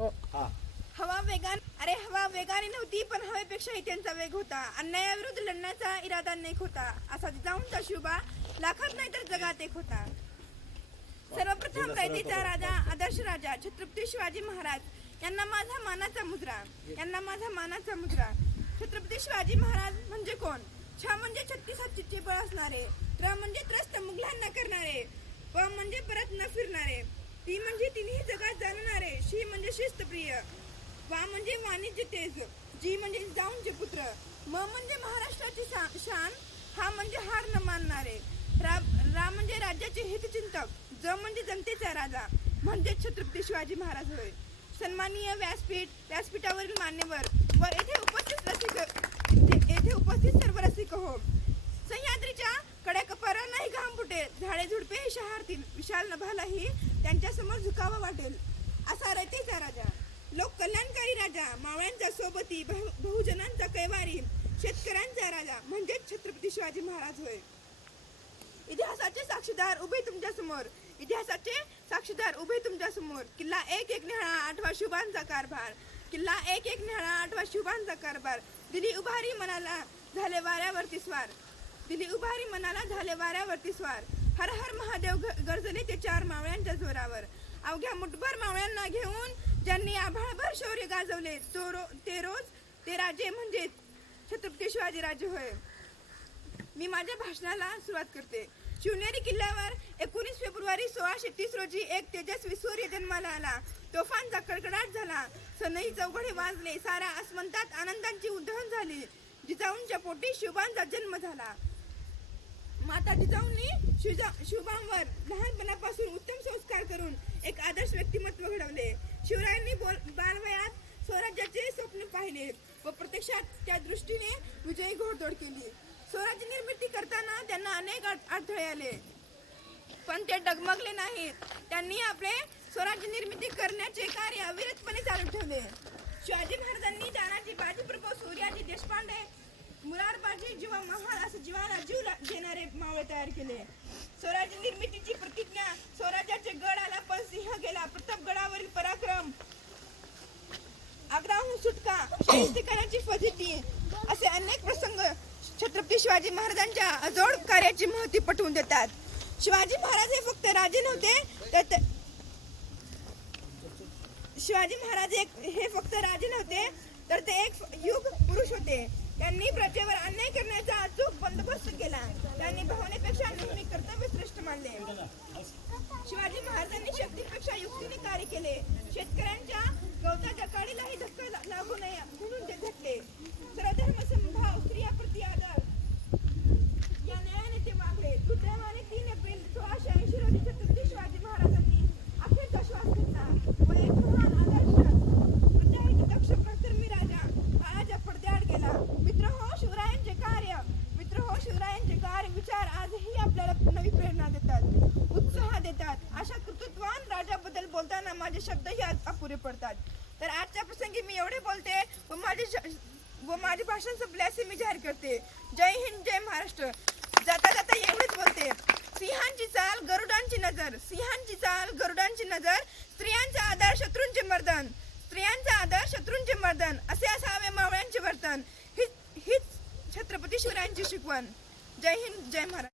हो. हवा वेगान अरे हवा वेगाने नव्हती पण हवेपेक्षाही त्यांचा वेग होता. अन्यायाविरुद्ध लढण्याचा इरादा नेक होता. असा जिजाऊंचा शुभा लाखात नाही तर जगात एक होता. सर्वप्रथम रयतेचा राजा आदर्श राजा छत्रपती शिवाजी महाराज यांना माझा मानाचा मुद्रा. यांना माझा मानाचा मुद्रा. छत्रपती शिवाजी महाराज म्हणजे कोण? छ म्हणजे छत्तीस हत्तीचे बळ असणारे. र म्हणजे त्रस्त मुघलांना करणारे. प म्हणजे परत न फिरणारे. ती म्हणजे तिन्ही जगात जाणणारे. शिस्तप्रिय वा म्हणजे वाणिज्य तेज. जी म्हणजे जाऊनचे पुत्र. म म्हणजे महाराष्ट्राची शा- शान. हा म्हणजे हार न मानणारे. रा रा म्हणजे राज्याचे हितचिंतक. ज म्हणजे जनतेचा राजा. म्हणजे छत्रपती शिवाजी महाराज होय. सन्माननीय व्यासपीठ व्यासपीठावरील मान्यवर व येथे उपस्थित रसिक येथे- उपस्थित सर्व रसिक हो. सह्याद्रीच्या कड्या कपारा नाही घाम फुटेल. झाडे झुडपे शहारतील विशाल नभालाही त्यांच्यासमोर झुकावा वाटेल. असा रयतेचा राजा लोक कल्याणकारी राजा मावळ्यांचा सोबती बहु- बहुजनांचा कैवारी शेतकऱ्यांचा राजा म्हणजेच छत्रपती शिवाजी महाराज होय. इतिहासाचे साक्षीदार उभे तुमच्यासमोर. इतिहासाचे साक्षीदार उभे तुमच्यासमोर. किल्ला एक एक निहाळा आठवा शुभांचा कारभार. किल्ला एक एक निहाळा आठवा शुभांचा कारभार. दिली उभारी मनाला झाले वाऱ्यावरती स्वार. दिली उभारी मनाला झाले वाऱ्यावरती स्वार. हर हर महादेव ग- गरजले ते चार मावळ्यांच्या जोरावर. अवघ्या मुठभर मावळ्यांना घेऊन ज्यांनी आभाळभर शौर्य गाजवले तो रो ते रोज ते राजे म्हणजे छत्रपती शिवाजी राजे होय. मी माझ्या भाषणाला सुरुवात करते. शिवनेरी किल्ल्यावर एकोणीस फेब्रुवारी सोळाशे तीस रोजी एक तेजस्वी सूर्य जन्माला आला. तोफांचा कडकडाट झाला. सनई चौघडे वाजले. सारा आसमंतात आनंदांची उधळण झाली. जिजाऊंच्या पोटी शिवबांचा जन्म झाला. माता जिजाऊंनी शिजा शिवबांवर लहानपणापासून उत्तम संस्कार एक आदर्श व्यक्तिमत्व घडवले. शिवरायांनी बोल बालवयात स्वराज्याचे स्वप्न पाहिले व प्रत्यक्षात त्या दृष्टीने विजयी घोडदौड केली. स्वराज्य निर्मिती करताना त्यांना अनेक अडथळे आले. पण ते डगमगले नाहीत. त्यांनी आपले स्वराज्य निर्मिती करण्याचे कार्य अविरतपणे चालू ठेवले. शिवाजी महाराजांनी तानाजी बाजीप्रभू सूर्याजी देशपांडे मुरारबाजी जीवा महाल असं जीवाला जीव देणारे मावळे तयार केले. स्वराज्य निर्मितीची प्रतिज्ञा सुटका फजिती असे अनेक प्रसंग छत्रपती शिवाजी महाराजांच्या अजोड कार्याची महती पटवून देतात. शिवाजी महाराज हे फक्त राजे नव्हते तर शिवाजी महाराज हे फक्त राजे नव्हते तर ते एक युग पुरुष होते. त्यांनी प्रजेवर अन्याय करण्याचा अचूक बंदोबस्त केला. त्यांनी भावनेपेक्षा नेहमी कर्तव्य श्रेष्ठ मानले. शिवाजी महाराजांनी शक्तीपेक्षा युक्तीने कार्य केले. शेतकऱ्यांच्या गवताच्या काडीलाही धक्का लागू नये. माझे शब्दही अपुरे पडतात. तर आजच्या प्रसंगी मी एवढे बोलते व माझे व माझे भाषण संपले असे मी जाहीर करते. जय हिंद जय महाराष्ट्र. जाता जाता एवढेच बोलते. सिंहांची चाल गरुडांची नजर. सिंहांची चाल गरुडांची नजर. स्त्रियांचा आधार शत्रूंचे मर्दन. स्त्रियांचा आधार शत्रूंचे मर्दन. असे असावे मावळ्यांचे वर्तन. हीच हीच छत्रपती शिवरायांची शिकवण. जय हिंद जय महाराष्ट्र.